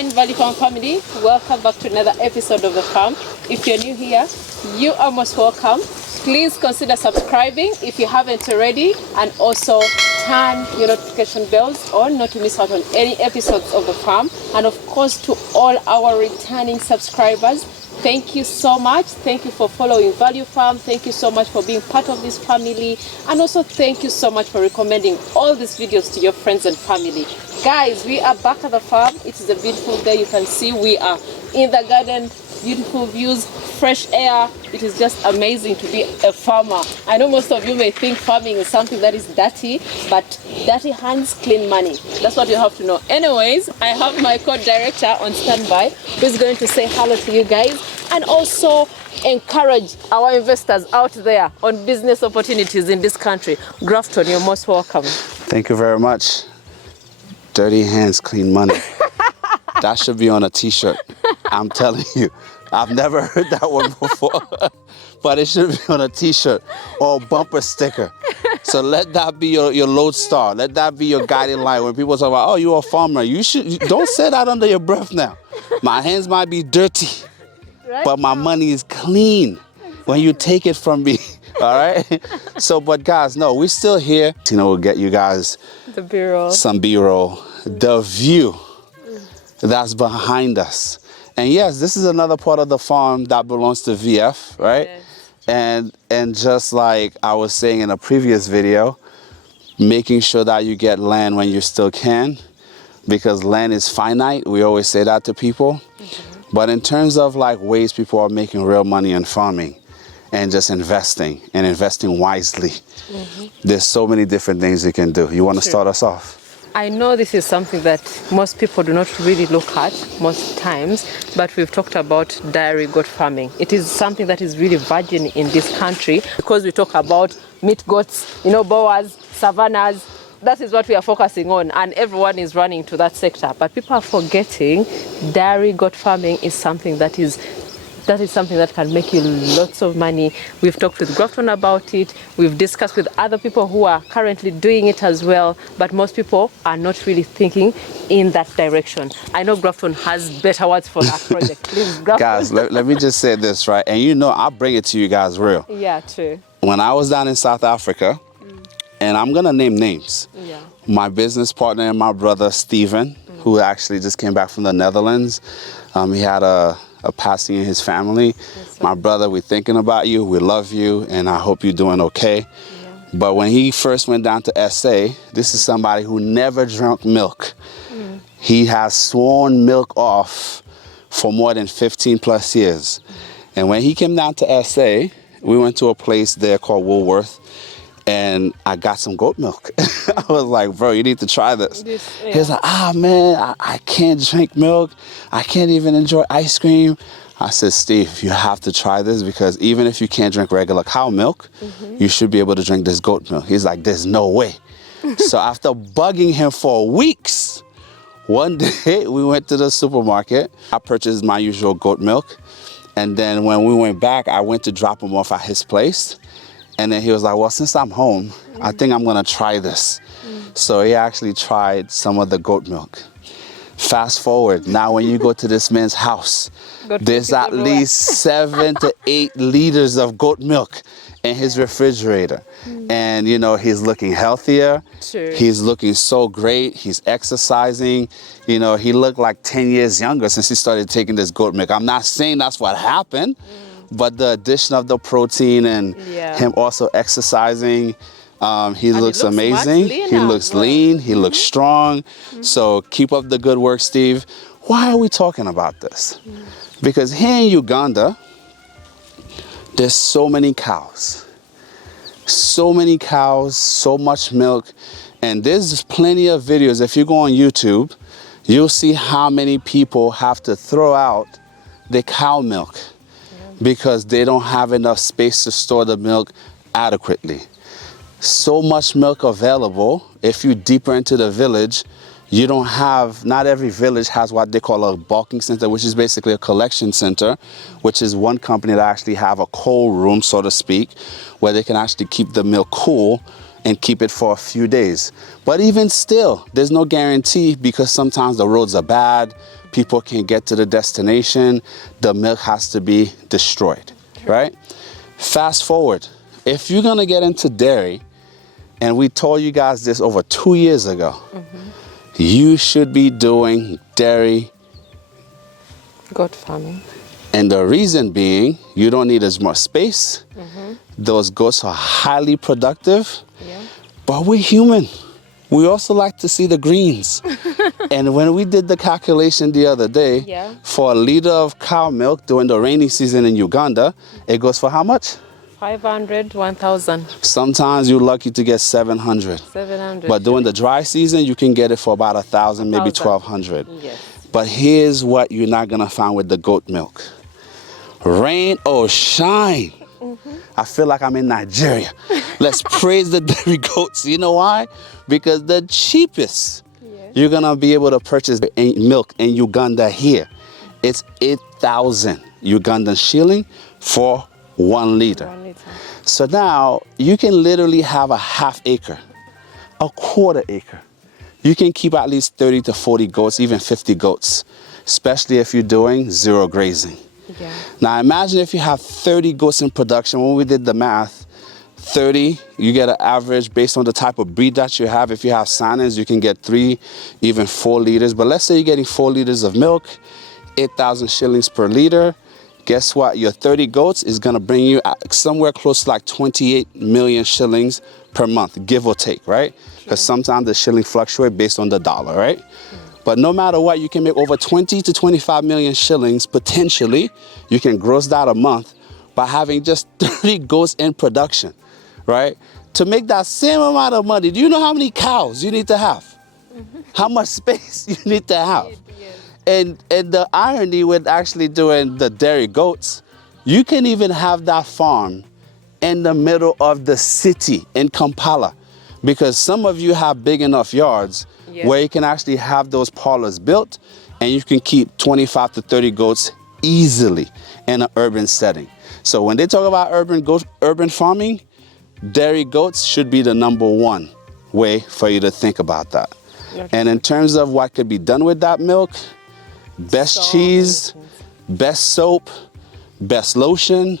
fine Value Farm family, welcome back to another episode of The Farm. If you're new here, you are most welcome. Please consider subscribing if you haven't already, and also turn your notification bells on not to miss out on any episodes of The Farm. And of course, to all our returning subscribers, thank you so much. Thank you for following Value Farm. Thank you so much for being part of this family. And also thank you so much for recommending all these videos to your friends and family. Guys, we are back at the farm. It is a beautiful day. You can see we are in the garden. Beautiful views, fresh air. It is just amazing to be a farmer. I know most of you may think farming is something that is dirty, but dirty hands, clean money. That's what you have to know. Anyways, I have my co-director on standby who's going to say hello to you guys and also encourage our investors out there on business opportunities in this country. Grafton, you're most welcome. Thank you very much. Dirty hands, clean money. That should be on a t-shirt. I'm telling you. I've never heard that one before. But it should be on a t-shirt or a bumper sticker. So let that be your lodestar. Let that be your guiding light. When people talk about, oh, you're a farmer, don't say that under your breath now. My hands might be dirty, but my money is clean when you take it from me. All right? So, but guys, no, we're still here. You know, we'll get you guys The B-roll. Some B-roll. The view that's behind us. And yes, this is another part of the farm that belongs to VF, right? Yes. And just like I was saying in a previous video, making sure that you get land when you still can, because land is finite. We always say that to people. Mm-hmm. But in terms of like ways people are making real money in farming and just investing and investing wisely, there's so many different things you can do. You want to start us off? I know this is something that most people do not really look at most times, but we've talked about dairy goat farming. It is something that is really virgin in this country because we talk about meat goats, you know, boas, savannas. That is what we are focusing on, and everyone is running to that sector. But people are forgetting dairy goat farming is something that is something that can make you lots of money. We've talked with Grafton about it. We've discussed with other people who are currently doing it as well, but most people are not really thinking in that direction. I know Grafton has better words for that project. Please, Grafton. Guys, let me just say this, right? And you know, I'll bring it to you guys real. Yeah, true. When I was down in South Africa, and I'm going to name names. Yeah. My business partner and my brother, Steven, who actually just came back from the Netherlands, he had a passing in his family. My brother, we're thinking about you, we love you, and I hope you're doing okay. Yeah. But when he first went down to SA, this is somebody who never drank milk. He has sworn milk off for more than 15 plus years. And when he came down to SA, we went to a place there called Woolworth, and I got some goat milk. I was like, bro, you need to try this. He was like, man, I can't drink milk. I can't even enjoy ice cream. I said, Steve, you have to try this, because even if you can't drink regular cow milk, you should be able to drink this goat milk. He's like, there's no way. So after bugging him for weeks, one day we went to the supermarket. I purchased my usual goat milk. And then when we went back, I went to drop him off at his place. And then he was like, well, since I'm home, I think I'm going to try this. So he actually tried some of the goat milk. Fast forward, now when you go to this man's house, there's at least 7 to 8 liters of goat milk in his refrigerator. And, you know, he's looking healthier. Sure. He's looking so great. He's exercising. You know, he looked like 10 years younger since he started taking this goat milk. I'm not saying that's what happened. But the addition of the protein and him also exercising, he looks amazing. He looks lean. He looks strong. So keep up the good work, Steve. Why are we talking about this? Because here in Uganda, there's so many cows. So many cows, so much milk. And there's plenty of videos. If you go on YouTube, you'll see how many people have to throw out the cow milk, because they don't have enough space to store the milk adequately. So much milk available. If you're deeper into the village, you don't have, not every village has what they call a bulking center, which is basically a collection center, which is one company that actually have a cold room, so to speak, where they can actually keep the milk cool and keep it for a few days. But even still, there's no guarantee, because sometimes the roads are bad, people can get to the destination, the milk has to be destroyed, right? Fast forward, if you're gonna get into dairy, and we told you guys this over 2 years ago, you should be doing dairy Goat farming. And the reason being, you don't need as much space. Those goats are highly productive, but we're human. We also like to see the greens. And when we did the calculation the other day, for a liter of cow milk during the rainy season in Uganda, it goes for how much? 500, 1,000. Sometimes you're lucky to get 700. 700. But during the dry season, you can get it for about 1,000, maybe 1,200. Yes. But here's what you're not gonna find with the goat milk. Rain or shine. I feel like I'm in Nigeria. Let's praise the dairy goats. You know why? Because the cheapest you're gonna be able to purchase milk in Uganda here, it's 8,000 Ugandan shilling for 1 liter. 1 liter. So now you can literally have a ½ acre, a quarter acre. You can keep at least 30 to 40 goats, even 50 goats, especially if you're doing zero grazing. Now imagine if you have 30 goats in production. When we did the math, 30, you get an average based on the type of breed that you have. If you have Sannans, you can get 3, even 4 liters. But let's say you're getting 4 liters of milk, 8,000 shillings per liter. Guess what? Your 30 goats is gonna bring you somewhere close to like 28 million shillings per month, give or take, right? Because sometimes the shilling fluctuate based on the dollar, right? But no matter what, you can make over 20 to 25 million shillings potentially. You can gross that a month by having just 30 goats in production, right? To make that same amount of money, do you know how many cows you need to have? How much space you need to have? And the irony with actually doing the dairy goats, you can even have that farm in the middle of the city in Kampala, because some of you have big enough yards where you can actually have those parlors built and you can keep 25 to 30 goats easily in an urban setting. So when they talk about urban farming, dairy goats should be the #1 way for you to think about that. And in terms of what could be done with that milk, best cheese, best soap, best lotion.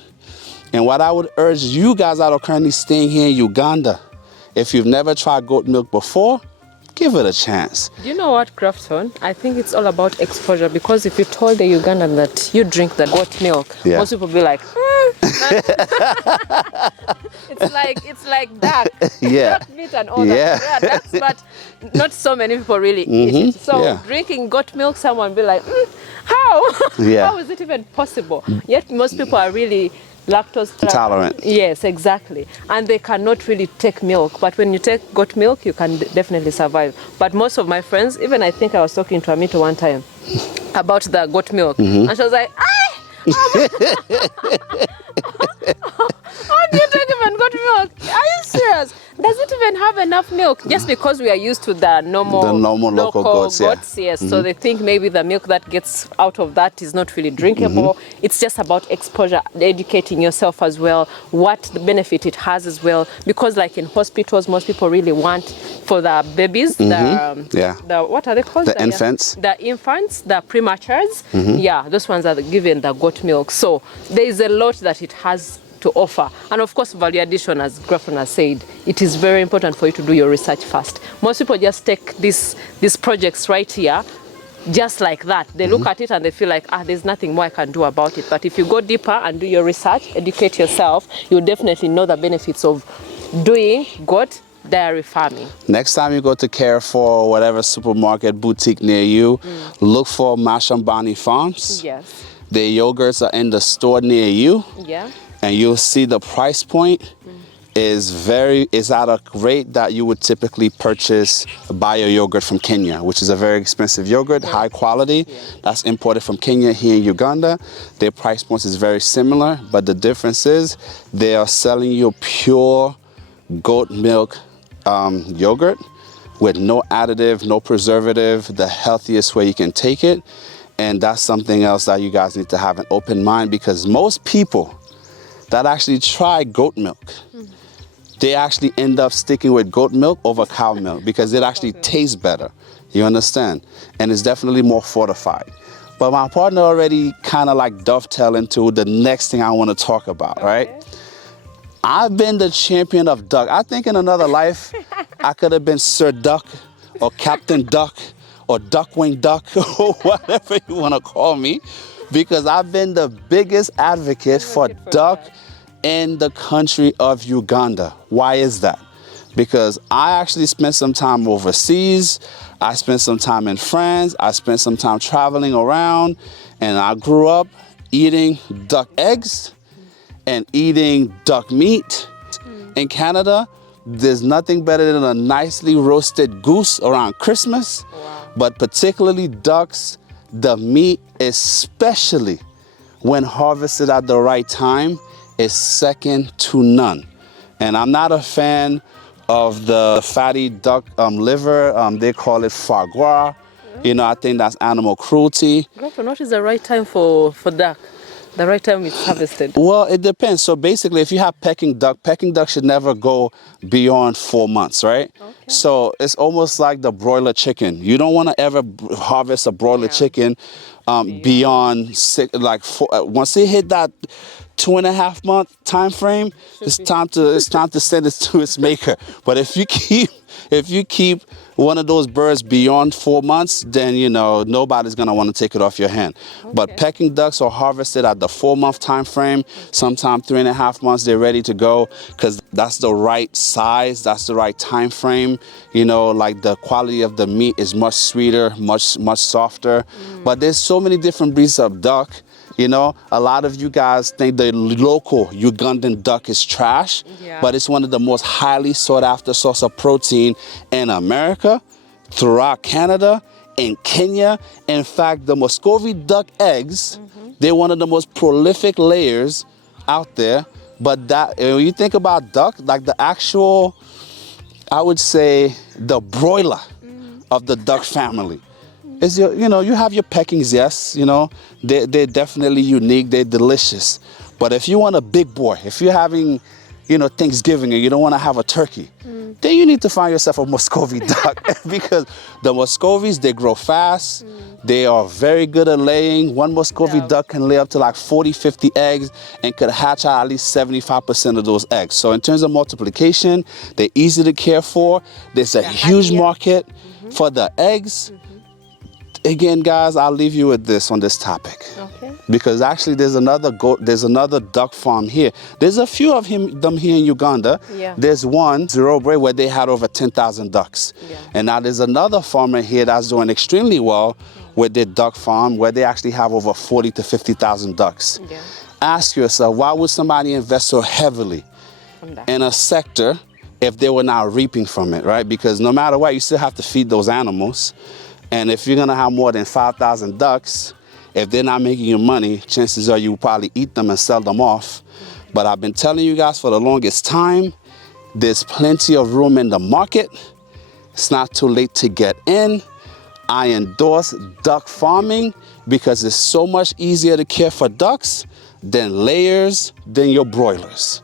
And what I would urge you guys that are currently staying here in Uganda, if you've never tried goat milk before, give it a chance. Do you know what, Grafton? I think it's all about exposure, because if you told the Ugandan that you drink the goat milk, most people will be like, it's like dark, dark meat and all that. But not so many people really eat it. So drinking goat milk, someone will be like, how? How is it even possible? Yet most people are really lactose intolerant. Yes, exactly. And they cannot really take milk. But when you take goat milk, you can definitely survive. But most of my friends, even I think I was talking to Amito one time about the goat milk. And she was like, how do you take even goat milk? Are you serious? Does it even have enough milk? Just because we are used to the normal local goats, yes. So they think maybe the milk that gets out of that is not really drinkable. It's just about exposure, educating yourself as well, what the benefit it has as well. Because like in hospitals, most people really want for the babies, the what are they called? The infants. The infants, the prematures. Those ones are given the goat milk. So there is a lot that it has to offer. And of course, value addition, as Grafton has said, it is very important for you to do your research first. Most people just take these projects right here, just like that. They look at it and they feel like, there's nothing more I can do about it. But if you go deeper and do your research, educate yourself, you'll definitely know the benefits of doing goat dairy farming. Next time you go to Carrefour or whatever supermarket boutique near you, look for Mashambani Farms. Yes. Their yogurts are in the store near you. And you'll see the price point is at a rate that you would typically buy a yogurt from Kenya, which is a very expensive yogurt, high quality. That's imported from Kenya here in Uganda. Their price point is very similar, but the difference is they are selling you pure goat milk yogurt with no additive, no preservative, the healthiest way you can take it. And that's something else that you guys need to have an open mind, because most people that actually try goat milk, they actually end up sticking with goat milk over cow milk because it actually tastes better. You understand? And it's definitely more fortified. But my partner already kind of like dovetail into the next thing I want to talk about, right? I've been the champion of duck. I think in another life, I could have been Sir Duck or Captain Duck or Duckwing Duck or whatever you want to call me, because I've been the biggest advocate for duck in the country of Uganda. Why is that? Because I actually spent some time overseas. I spent some time in France. I spent some time traveling around, and I grew up eating duck eggs and eating duck meat. In Canada, there's nothing better than a nicely roasted goose around Christmas. But particularly ducks, the meat, especially when harvested at the right time, is second to none. And I'm not a fan of the fatty duck liver. They call it foie gras. You know, I think that's animal cruelty. What is the right time for duck? The right time it's harvested? Well, it depends. So basically, if you have pecking duck should never go beyond 4 months, right? Okay. So it's almost like the broiler chicken. You don't want to ever harvest a broiler chicken beyond once they hit that 2.5 month time frame, it's time to send it to its maker. But if you keep one of those birds beyond 4 months, then you know nobody's gonna want to take it off your hand. Okay. But pecking ducks are harvested at the 4 month time frame. Sometime 3.5 months they're ready to go, because that's the right size, that's the right time frame. You know, like the quality of the meat is much sweeter, much softer. But there's so many different breeds of duck. You know, a lot of you guys think the local Ugandan duck is trash, but it's one of the most highly sought after source of protein in America, throughout Canada, in Kenya. In fact, the Muscovy duck eggs, they're one of the most prolific layers out there. But that, when you think about duck, like the actual, I would say, the broiler of the duck family. Is you have your peckings, yes, they're definitely unique, they're delicious. But if you want a big boy, if you're having, Thanksgiving and you don't want to have a turkey, then you need to find yourself a Muscovy duck, because the Muscovies, they grow fast. They are very good at laying. One Muscovy duck can lay up to like 40, 50 eggs and could hatch out at least 75% of those eggs. So in terms of multiplication, they're easy to care for. There's a huge market for the eggs. Again, guys, I'll leave you with this on this topic. Okay. Because actually there's another duck farm here. There's a few of them here in Uganda. Yeah. There's one, Zirobre, where they had over 10,000 ducks. Yeah. And now there's another farmer here that's doing extremely well with their duck farm, where they actually have over 40 to 50,000 ducks. Yeah. Ask yourself, why would somebody invest so heavily in a sector if they were not reaping from it, right? Because no matter what, you still have to feed those animals. And if you're gonna have more than 5,000 ducks, if they're not making you money, chances are you will probably eat them and sell them off. But I've been telling you guys for the longest time, there's plenty of room in the market. It's not too late to get in. I endorse duck farming because it's so much easier to care for ducks than layers, than your broilers.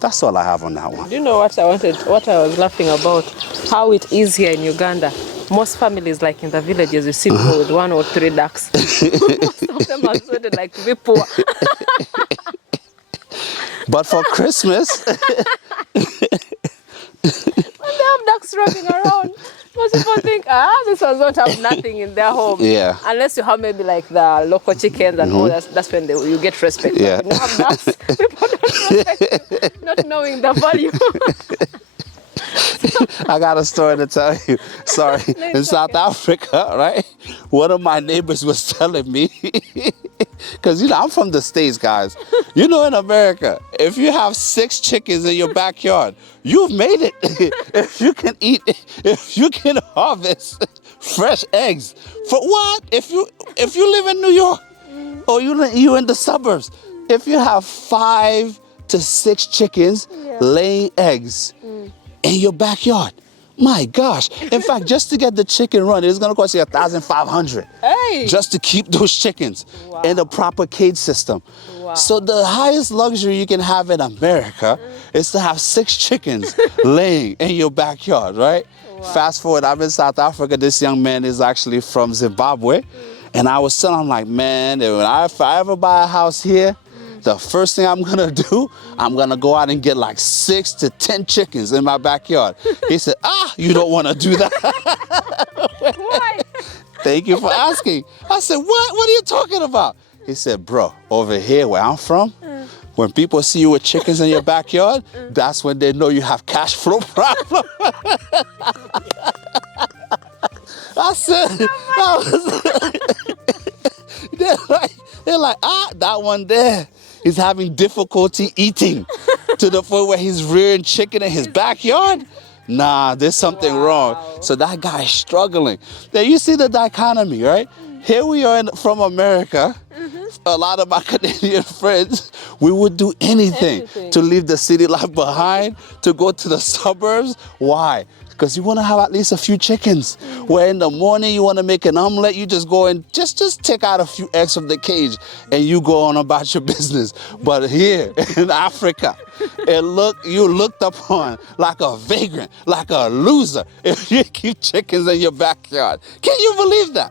That's all I have on that one. Do you know what I was laughing about? How it is here in Uganda. Most families, like in the villages, you see people with 1 or 3 ducks. Most of them are sort of like to be poor. But for Christmas, when they have ducks running around, most people think, this ones don't have nothing in their home. Yeah. Unless you have maybe like the local chickens and all that, that's when you get respect. Yeah. When you have ducks, people don't respect you, not knowing the value. I got a story to tell you. Sorry. In South Africa, right? One of my neighbors was telling me, because, I'm from the States, guys. In America, if you have 6 chickens in your backyard, you've made it. If you can harvest fresh eggs. For what? If you live in New York or you in the suburbs, if you have 5 to 6 chickens laying eggs in your backyard, my gosh. In fact, just to get the chicken run, it's going to cost you $1,500 just to keep those chickens in the proper cage system. Wow. So the highest luxury you can have in America is to have 6 chickens laying in your backyard, right? Fast forward, I'm in South Africa. This young man is actually from Zimbabwe. And I was telling him, like, man, if I ever buy a house here, the first thing I'm gonna do, I'm gonna go out and get like 6 to 10 chickens in my backyard. He said, you don't wanna do that. Why? Thank you for asking. I said, what are you talking about? He said, bro, over here where I'm from, when people see you with chickens in your backyard, that's when they know you have cash flow problem. I said, they're like, that one there is having difficulty eating to the point where he's rearing chicken in his backyard. Nah, there's something wrong. So that guy is struggling. Then you see the dichotomy, right? Here we are from America. A lot of my Canadian friends, we would do anything to leave the city life behind, to go to the suburbs. Why? Because you want to have at least a few chickens. Where in the morning you want to make an omelet, you just go and just take out a few eggs from the cage and you go on about your business. But here in Africa, you looked upon like a vagrant, like a loser if you keep chickens in your backyard. Can you believe that?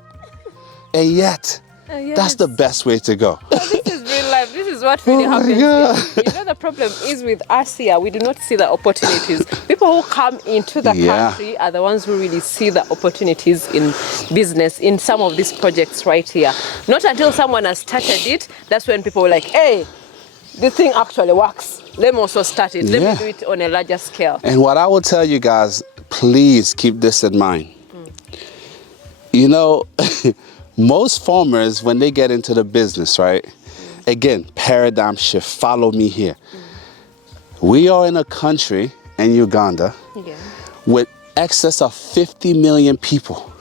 And yet, that's the best way to go. This is real life. This is what really happens here. You know, the problem is with us here, we do not see the opportunities. People who come into the country are the ones who really see the opportunities in business, in some of these projects right here. Not until someone has started it, that's when people are like, hey, this thing actually works. Let me also start it. Let me do it on a larger scale. And what I will tell you guys, please keep this in mind. You know, most farmers, when they get into the business, right? Again, paradigm shift, follow me here. We are in a country in Uganda with excess of 50 million people.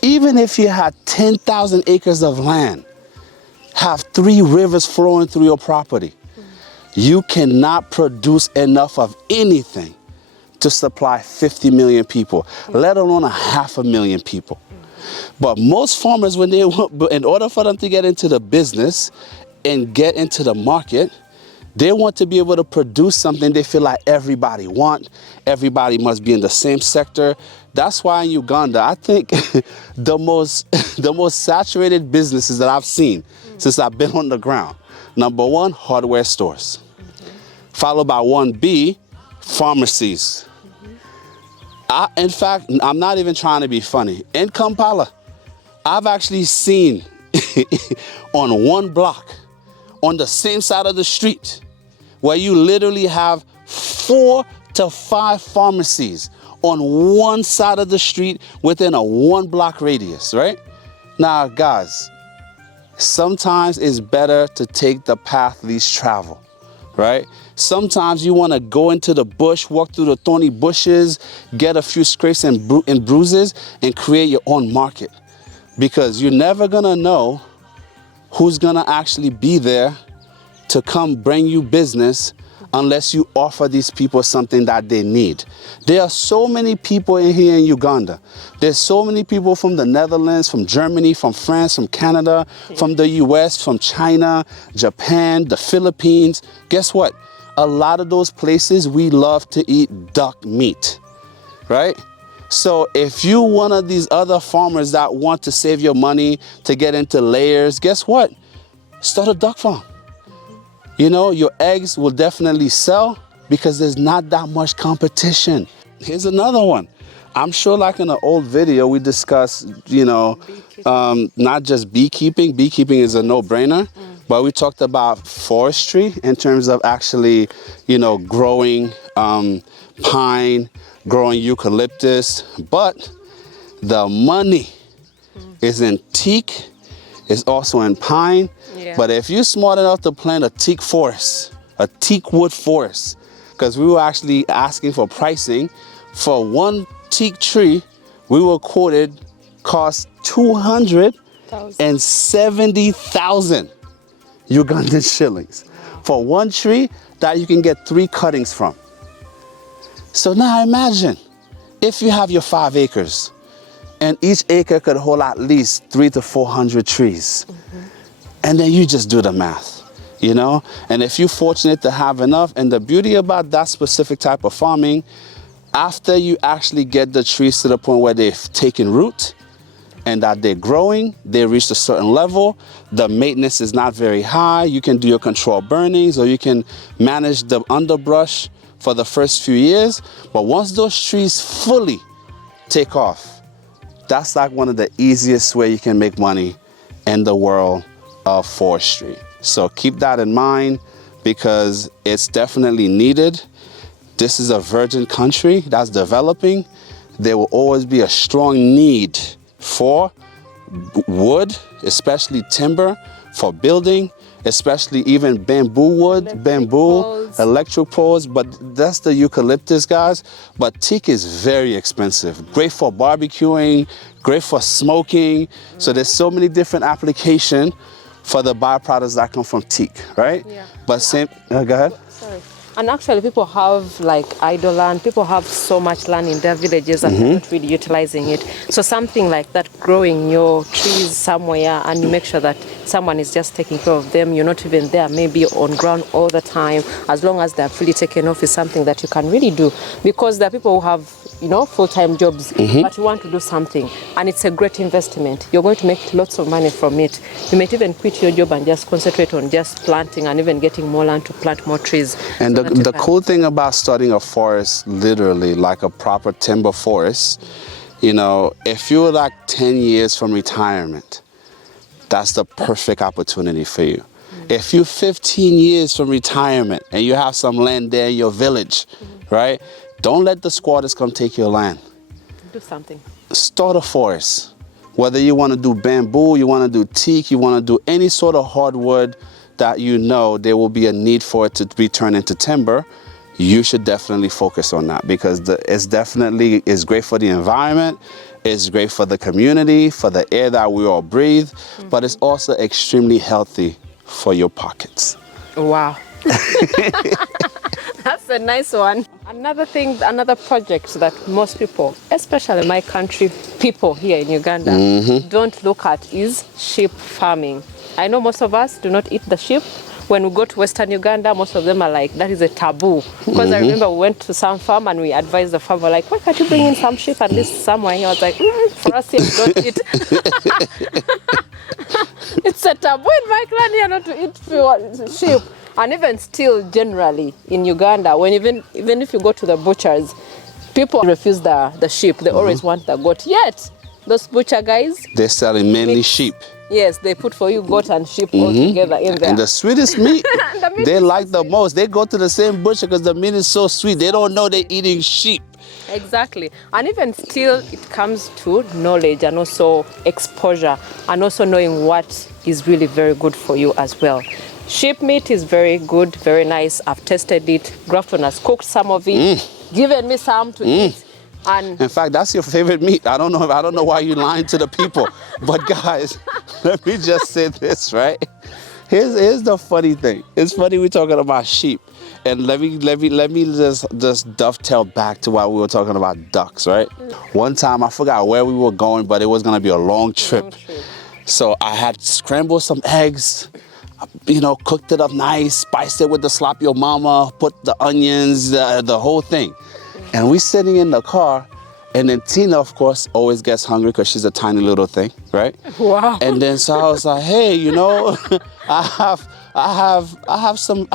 Even if you had 10,000 acres of land, have 3 rivers flowing through your property, you cannot produce enough of anything to supply 50 million people, let alone 500,000 people. But most farmers, in order for them to get into the business and get into the market, they want to be able to produce something they feel like everybody want. Everybody must be in the same sector. That's why in Uganda, I think the most saturated businesses that I've seen since I've been on the ground. Number 1, hardware stores. Followed by 1B, pharmacies. In fact, I'm not even trying to be funny. In Kampala, I've actually seen on one block, on the same side of the street, where you literally have 4 to 5 pharmacies on one side of the street within a 1 block radius, right? Now, guys, sometimes it's better to take the path least traveled, right? Sometimes you want to go into the bush, walk through the thorny bushes, get a few scrapes and bruises, and create your own market. Because you're never going to know who's going to actually be there to come bring you business unless you offer these people something that they need. There are so many people in here in Uganda. There's so many people from the Netherlands, from Germany, from France, from Canada, from the US, from China, Japan, the Philippines. Guess what? A lot of those places, we love to eat duck meat, right? So if you're one of these other farmers that want to save your money to get into layers, guess what? Start a duck farm. You know, your eggs will definitely sell because there's not that much competition. Here's another one. I'm sure like in an old video, we discussed, you know, not just beekeeping. Beekeeping is a no-brainer, but we talked about forestry in terms of actually, you know, growing pine, growing eucalyptus. But the money is in teak, it's also in pine. But if you're smart enough to plant a teak forest, a teak wood forest, because we were actually asking for pricing for one teak tree, we were quoted cost 270,000 Ugandan shillings for one tree that you can get 3 cuttings from. So now imagine if you have your 5 acres and each acre could hold at least 300 to 400 trees. And then you just do the math, you know? And if you're fortunate to have enough, and the beauty about that specific type of farming, After you actually get the trees to the point where they've taken root and that they're growing, they reach a certain level, the maintenance is not very high. You can do your controlled burnings, or you can manage the underbrush for the first few years. But once those trees fully take off, that's like one of the easiest way you can make money in the world of forestry. So keep that in mind, because it's definitely needed. This is a virgin country that's developing. There will always be a strong need for wood, especially timber, for building, especially even bamboo wood, electric poles, but that's the eucalyptus, guys. But teak is very expensive. Great for barbecuing, great for smoking. So there's so many different applications for the byproducts that come from teak, right? Yeah. But same, go ahead. Sorry. And actually, people have like idle land. People have so much land in their villages and they're not really utilizing it. So something like that, growing your trees somewhere, and you make sure that someone is just taking care of them. You're not even there, maybe on ground all the time. As long as they're fully taken off, is something that you can really do. Because there are people who have, full-time jobs, but you want to do something, and it's a great investment. You're going to make lots of money from it. You might even quit your job and just concentrate on just planting and even getting more land to plant more trees. And the cool thing about starting a forest, literally like a proper timber forest, if you're like 10 years from retirement, that's the perfect opportunity for you. If you're 15 years from retirement and you have some land there in your village, right? Don't let the squatters come take your land. Do something. Start a forest. Whether you want to do bamboo, you want to do teak, you want to do any sort of hardwood that there will be a need for it to be turned into timber, you should definitely focus on that, because it's great for the environment, it's great for the community, for the air that we all breathe, but it's also extremely healthy for your pockets. Wow. That's a nice one. Another project that most people, especially my country people here in Uganda, don't look at is sheep farming. I know most of us do not eat the sheep. When we go to Western Uganda, most of them are like, that is a taboo. Because I remember we went to some farm and we advised the farmer, like, why can't you bring in some sheep at least somewhere? He was like, for us here, we don't eat. It's a taboo in my clan here not to eat sheep. And even still, generally, in Uganda, when even if you go to the butchers, people refuse the sheep. They always want the goat. Yet, those butcher guys, they're selling mainly sheep. Yes, they put for you goat and sheep all together in there. And the sweetest meat, they like the most. They go to the same butcher because the meat is so sweet. They don't know they're eating sheep. Exactly. And even still, it comes to knowledge and also exposure and also knowing what is really very good for you as well. Sheep meat is very good, very nice. I've tasted it. Grafton has cooked some of it, given me some to eat. And in fact, that's your favorite meat. I don't know why you're lying to the people. But guys, let me just say this, right? Here's the funny thing. It's funny we're talking about sheep. And let me just dovetail back to what we were talking about ducks, right? One time, I forgot where we were going, but it was going to be a long trip. So I had scrambled some eggs, cooked it up nice, spiced it with the slap your mama, put the onions, the whole thing. And we sitting in the car, and then Tina, of course, always gets hungry because she's a tiny little thing, right? Wow. And then so I was like, hey, I have some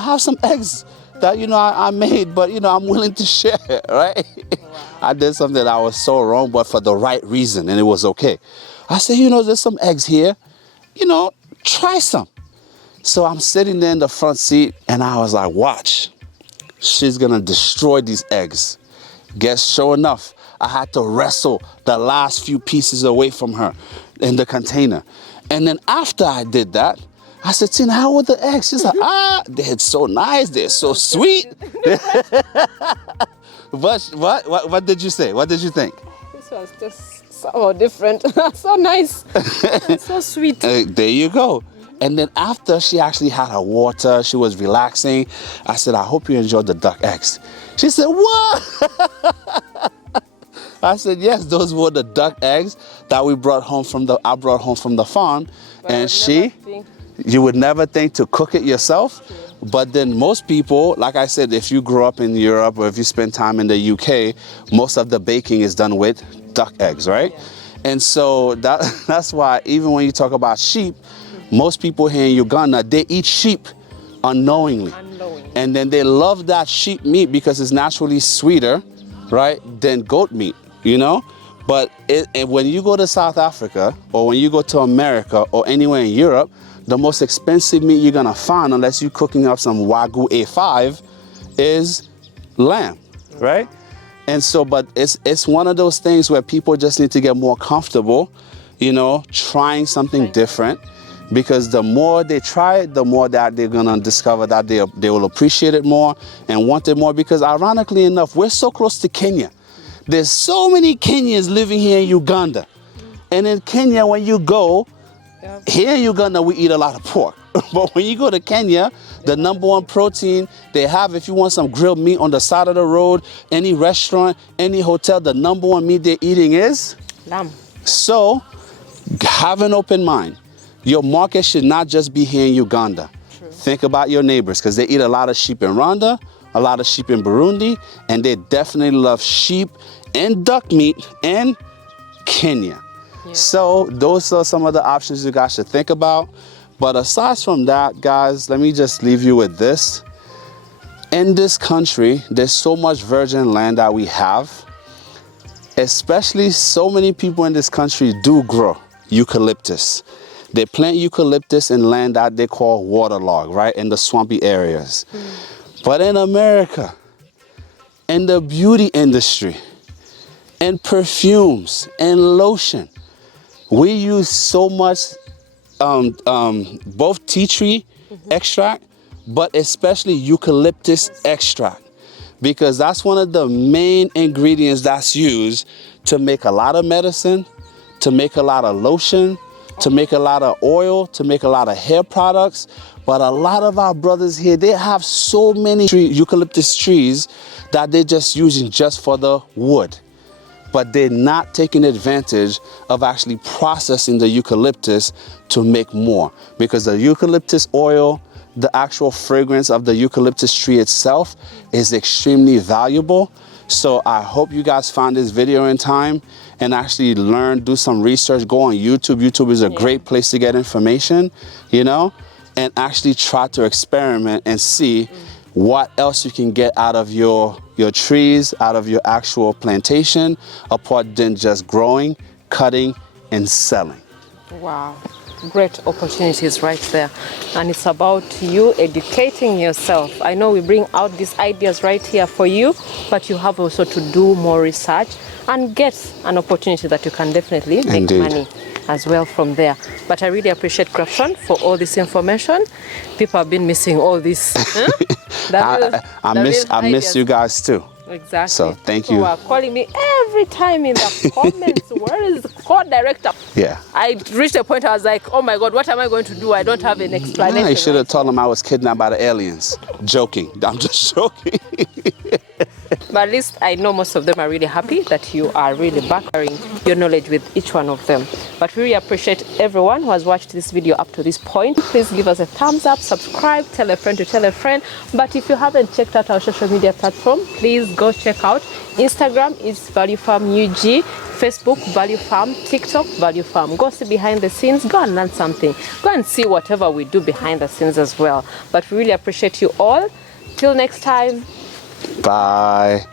eggs that I made, but I'm willing to share, right? Wow. I did something that was so wrong, but for the right reason, and it was okay. I said, there's some eggs here, try some. So I'm sitting there in the front seat, and I was like, watch, she's gonna destroy these eggs. Guess sure enough, I had to wrestle the last few pieces away from her in the container. And then after I did that, I said, Tina, how were the eggs? She's like, they're so nice, they're so sweet. What did you say? What did you think? This was just so different. So nice. So sweet. There you go. And then after she actually had her water, she was relaxing. I said, I hope you enjoyed the duck eggs. She said, what? I said, yes, those were the duck eggs that I brought home from the farm. But and she, You would never think to cook it yourself. But then most people, like I said, if you grew up in Europe or if you spend time in the UK, most of the baking is done with duck eggs, right? Yeah. And so that's why even when you talk about sheep, most people here in Uganda, they eat sheep unknowingly. And then they love that sheep meat because it's naturally sweeter, right, than goat meat, you know? But when you go to South Africa or when you go to America or anywhere in Europe, the most expensive meat you're gonna find, unless you're cooking up some Wagyu A5, is lamb, right? And so, but it's one of those things where people just need to get more comfortable, you know, trying something different, because the more they try it, the more that they're gonna discover that they will appreciate it more and want it more. Because ironically enough, we're so close to Kenya. There's so many Kenyans living here in Uganda. And in Kenya, when you go, here in Uganda, we eat a lot of pork. But when you go to Kenya, the number one protein they have, if you want some grilled meat on the side of the road, any restaurant, any hotel, the number one meat they're eating is lamb. So have an open mind. Your market should not just be here in Uganda. True. Think about your neighbors, because they eat a lot of sheep in Rwanda, a lot of sheep in Burundi, and they definitely love sheep and duck meat in Kenya. Yeah. So those are some of the options you guys should think about. But aside from that, guys, let me just leave you with this. In this country, there's so much virgin land that we have. Especially so many people in this country do grow eucalyptus. They plant eucalyptus in land that they call waterlogged, right, in the swampy areas. But in America, in the beauty industry, in perfumes and lotion, we use so much both tea tree extract, but especially eucalyptus extract, because that's one of the main ingredients that's used to make a lot of medicine, to make a lot of lotion, to make a lot of oil, to make a lot of hair products. But a lot of our brothers here, they have so many eucalyptus trees that they're just using just for the wood. But they're not taking advantage of actually processing the eucalyptus to make more. Because the eucalyptus oil, the actual fragrance of the eucalyptus tree itself is extremely valuable. So I hope you guys found this video in time and actually learn, do some research, go on YouTube. YouTube is a great place to get information, you know, and actually try to experiment and see what else you can get out of your trees, out of your actual plantation, apart than just growing, cutting, and selling. Wow. Great opportunities right there. And it's about you educating yourself. I know we bring out these ideas right here for you, but you have also to do more research and get an opportunity that you can definitely make money as well from there. But I really appreciate Grafton for all this information. People have been missing all this. I miss you guys too. Exactly. So thank you. People are calling me every time in the comments. Where is the co-director? Yeah. I reached a point I was like, oh my God, what am I going to do? I don't have an explanation. I should have told them I was kidnapped by the aliens. Joking. I'm just joking. But at least I know most of them are really happy that you are really sharing your knowledge with each one of them. But we really appreciate everyone who has watched this video up to this point. Please give us a thumbs up, subscribe, tell a friend to tell a friend. But if you haven't checked out our social media platform, please go check out. Instagram is Value Farm UG, Facebook Value Farm, TikTok Value Farm. Go see behind the scenes, go and learn something. Go and see whatever we do behind the scenes as well. But we really appreciate you all. Till next time. Bye.